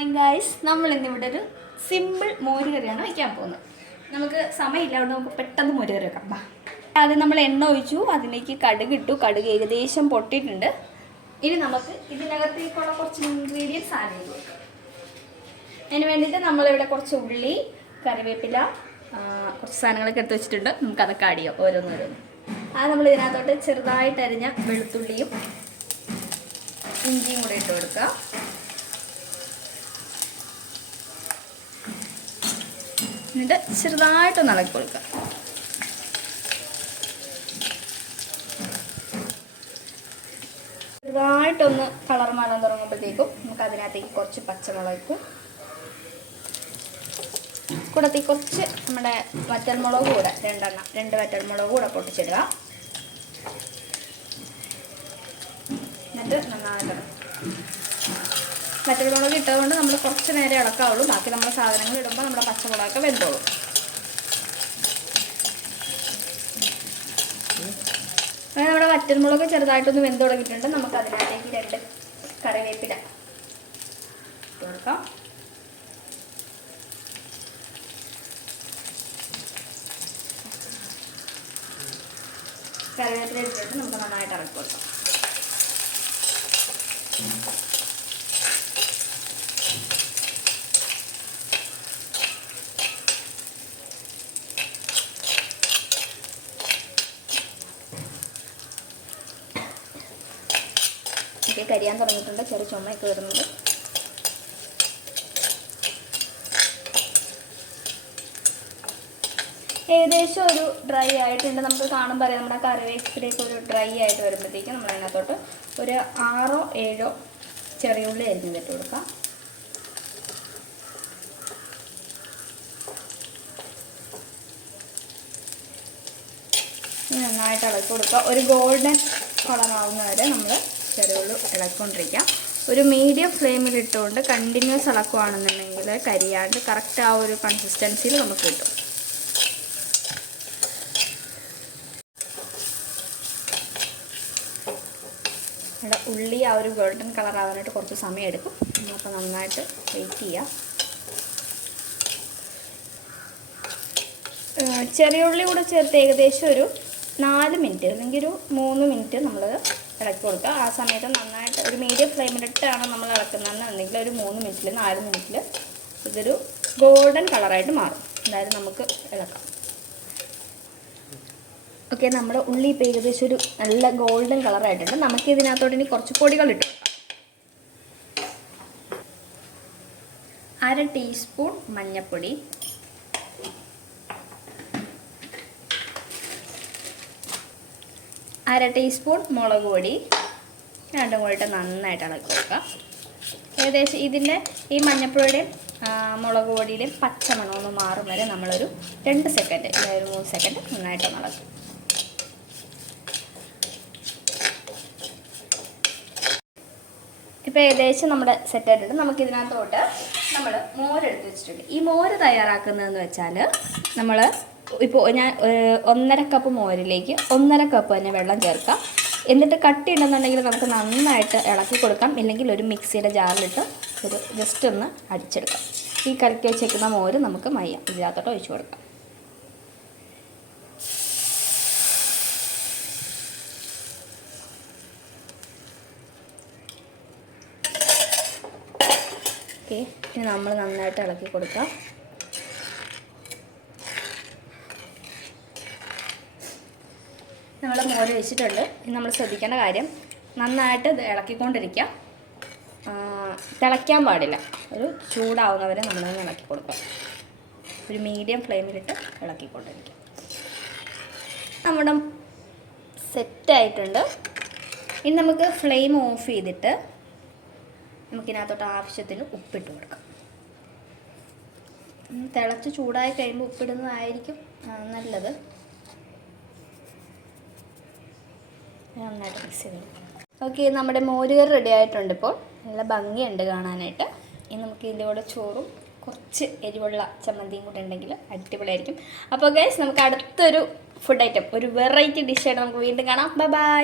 Morning guys. നമ്മൾ ഇന്നിവിടെ ഒരു സിമ്പിൾ മോരുകറിയാണ് വയ്ക്കാൻ പോകുന്നത്. നമുക്ക് സമയമില്ല, അവിടെ നമുക്ക് പെട്ടെന്ന് മോരുകറി വെക്കാം. ആദ്യം നമ്മൾ എണ്ണ ഒഴിച്ചു, അതിലേക്ക് കടുക് ഇട്ടു. കടുക് ഏകദേശം പൊട്ടിയിട്ടുണ്ട്. ഇനി നമുക്ക് ഇതിനകത്തേക്കുള്ള കുറച്ച് ഇൻഗ്രീഡിയൻസ് ആഡ് ചെയ്ത് കൊടുക്കാം. അതിന് വേണ്ടിയിട്ട് നമ്മളിവിടെ കുറച്ച് ഉള്ളി, കറിവേപ്പില, കുറച്ച് സാധനങ്ങളൊക്കെ എടുത്ത് വെച്ചിട്ടുണ്ട്. നമുക്കതൊക്കെ ആഡ് ചെയ്യാം ഓരോന്നോരോന്ന്. അത് നമ്മൾ ഇതിനകത്തോട്ട് ചെറുതായിട്ട് അരിഞ്ഞ വെളുത്തുള്ളിയും ഇഞ്ചിയും കൂടെ ഇട്ട് കൊടുക്കുക. എന്നിട്ട് ചെറുതായിട്ടൊന്ന് ഇളക്കി കൊടുക്കുക. ചെറുതായിട്ടൊന്ന് കളർ മാറാൻ തുടങ്ങുമ്പോഴത്തേക്കും നമുക്ക് അതിനകത്തേക്ക് കുറച്ച് പച്ചമുളകും കൂടത്തേക്ക് കുറച്ച് നമ്മുടെ വറ്റൽമുളക് കൂടെ രണ്ട് വറ്റൽമുളക് കൂടെ പൊട്ടിച്ചിടുക. എന്നിട്ട് നന്നായിട്ട് വറ്റൽമുളക് ഇട്ടതുകൊണ്ട് നമ്മൾ കുറച്ച് നേരം ഇളക്കാവുള്ളൂ. ബാക്കി നമ്മൾ സാധനങ്ങൾ ഇടുമ്പോൾ നമ്മുടെ പച്ചമുളകൊക്കെ വെന്തോളും. അങ്ങനെ നമ്മുടെ വറ്റൽമുളക് ചെറുതായിട്ടൊന്ന് വെന്ത് തുടങ്ങിയിട്ടുണ്ട്. നമുക്ക് അതിനകത്തേക്ക് 2 കറിവേപ്പില കൊടുക്കാം. കറിവേപ്പില ഇട്ടിട്ട് നമുക്ക് നന്നായിട്ട് ഇറക്കി കൊടുക്കാം. കരിയാൻ തുടങ്ങിയിട്ടുണ്ട്, ചെറിയ ചുമയൊക്കെ വരുന്നുണ്ട്. ഏകദേശം ഒരു ഡ്രൈ ആയിട്ടുണ്ട്. നമുക്ക് കാണുമ്പോൾ അറിയാം നമ്മുടെ കറിവേപ്പിലേക്ക് ഒരു ഡ്രൈ ആയിട്ട് വരുമ്പോഴത്തേക്കും നമ്മൾ അതിനകത്തോട്ട് ഒരു 6-7 ചെറിയ ഉള്ളി അരിഞ്ഞിട്ട് കൊടുക്കാം. നന്നായിട്ട് ഇളക്കി കൊടുക്കുക. ഒരു ഗോൾഡൻ കളറാവുന്നവരെ നമ്മൾ ചെറുള്ളി ഇളക്കിക്കൊണ്ടിരിക്കാം. ഒരു മീഡിയം ഫ്ലെയിമിൽ ഇട്ടുകൊണ്ട് കണ്ടിന്യൂസ് ഇളക്കുകയാണെന്നുണ്ടെങ്കിൽ കരിയാണ്ട് കറക്റ്റ് ആ ഒരു കൺസിസ്റ്റൻസിയിൽ നമുക്ക് കിട്ടും. ഇവിടെ ഉള്ളി ആ ഒരു ഗോൾഡൻ കളർ ആവാനായിട്ട് കുറച്ച് സമയം എടുക്കും. അപ്പോൾ നന്നായിട്ട് വെയിറ്റ് ചെയ്യുക. ചെറിയ ഉള്ളി കൂടെ ചേർത്ത് ഏകദേശം ഒരു 4 മിനിറ്റ് അല്ലെങ്കിൽ ഒരു 3 മിനിറ്റ് നമ്മൾ ഇളക്കി കൊടുക്കുക. ആ സമയത്ത് നന്നായിട്ട് ഒരു മീഡിയം ഫ്ലെയിമിലിട്ടാണ് നമ്മൾ ഇളക്കുന്നതെന്നുണ്ടെങ്കിൽ ഒരു 3 മിനിറ്റിൽ 4 മിനിറ്റിൽ ഇതൊരു ഗോൾഡൻ കളറായിട്ട് മാറും. എന്തായാലും നമുക്ക് ഇളക്കാം. ഓക്കെ, നമ്മുടെ ഉള്ളി ഇപ്പോൾ ഏകദേശം ഒരു നല്ല ഗോൾഡൻ കളറായിട്ടുണ്ട്. നമുക്ക് ഇതിനകത്തോട്ട് ഇനി കുറച്ച് പൊടികൾ ഇട്ട് കൊടുക്കാം. 1/2 ടീസ്പൂൺ മഞ്ഞൾപ്പൊടി, 1/2 ടീസ്പൂൺ മുളക് പൊടി, രണ്ടും കൂടിയിട്ട് നന്നായിട്ട് ഇളക്കി കൊടുക്കുക. ഏകദേശം ഇതിൻ്റെ ഈ മഞ്ഞൾപ്പൊടിയുടെയും മുളക് പൊടിയുടെയും പച്ചമണം ഒന്ന് മാറും വരെ നമ്മളൊരു 2 സെക്കൻഡ് അതായത് 3 സെക്കൻഡ് നന്നായിട്ട് ഇളക്കും. ഇപ്പോൾ ഏകദേശം നമ്മുടെ സെറ്റായിട്ടുണ്ട്. നമുക്കിതിനകത്തോട്ട് നമ്മൾ മോരെടുത്ത് വെച്ചിട്ടുണ്ട്. ഈ മോര് തയ്യാറാക്കുന്നതെന്ന് വെച്ചാൽ നമ്മൾ ഇപ്പോൾ ഞാൻ 1.5 കപ്പ് മോരിലേക്ക് 1.5 കപ്പ് തന്നെ വെള്ളം ചേർക്കാം. എന്നിട്ട് കട്ടി ഉണ്ടെന്നുണ്ടെങ്കിൽ നമുക്ക് നന്നായിട്ട് ഇളക്കി കൊടുക്കാം. ഇല്ലെങ്കിൽ ഒരു മിക്സിയുടെ ജാറിലിട്ട് ഒരു ജസ്റ്റ് ഒന്ന് അടിച്ചെടുക്കാം. ഈ കലക്കി വെച്ചേക്കുന്ന മോര് നമുക്ക് ഇതിനകത്തോട്ട് ഒഴിച്ചു കൊടുക്കാം. ഓക്കെ, ഇനി നമ്മൾ നന്നായിട്ട് ഇളക്കി കൊടുക്കാം. നമ്മൾ മോര് വെച്ചിട്ടുണ്ട്. ഇനി നമ്മൾ ശ്രദ്ധിക്കേണ്ട കാര്യം നന്നായിട്ട് ഇത് ഇളക്കിക്കൊണ്ടിരിക്കുക. തിളയ്ക്കാൻ പാടില്ല. ഒരു ചൂടാവുന്നവരെ നമ്മളൊന്ന് ഇളക്കി കൊടുക്കാം. ഒരു മീഡിയം ഫ്ലെയിമിലിട്ട് ഇളക്കിക്കൊണ്ടിരിക്കുക. നമ്മുടെ സെറ്റായിട്ടുണ്ട്. ഇനി നമുക്ക് ഫ്ലെയിം ഓഫ് ചെയ്തിട്ട് നമുക്കിതിനകത്തോട്ട് ആവശ്യത്തിന് ഉപ്പിട്ട് കൊടുക്കാം. തിളച്ച് ചൂടായി കഴിയുമ്പോൾ ഉപ്പിടുന്നതായിരിക്കും നല്ലത്. നന്നായിട്ട് മിക്സ് ചെയ്ത്. ഓക്കെ, നമ്മുടെ മോരുകറി റെഡി ആയിട്ടുണ്ട്. ഇപ്പോൾ നല്ല ഭംഗിയുണ്ട് കാണാനായിട്ട്. ഇനി നമുക്ക് ഇതിൻ്റെ കൂടെ ചോറും കുറച്ച് എരിവുള്ള ചമ്മന്തിയും കൂടെ ഉണ്ടെങ്കിൽ അടിപൊളിയായിരിക്കും. അപ്പോൾ ഗൈസ്, നമുക്ക് അടുത്തൊരു ഫുഡ് ഐറ്റം, ഒരു വെറൈറ്റി ഡിഷായിട്ട് നമുക്ക് വീണ്ടും കാണാം. Bye bye.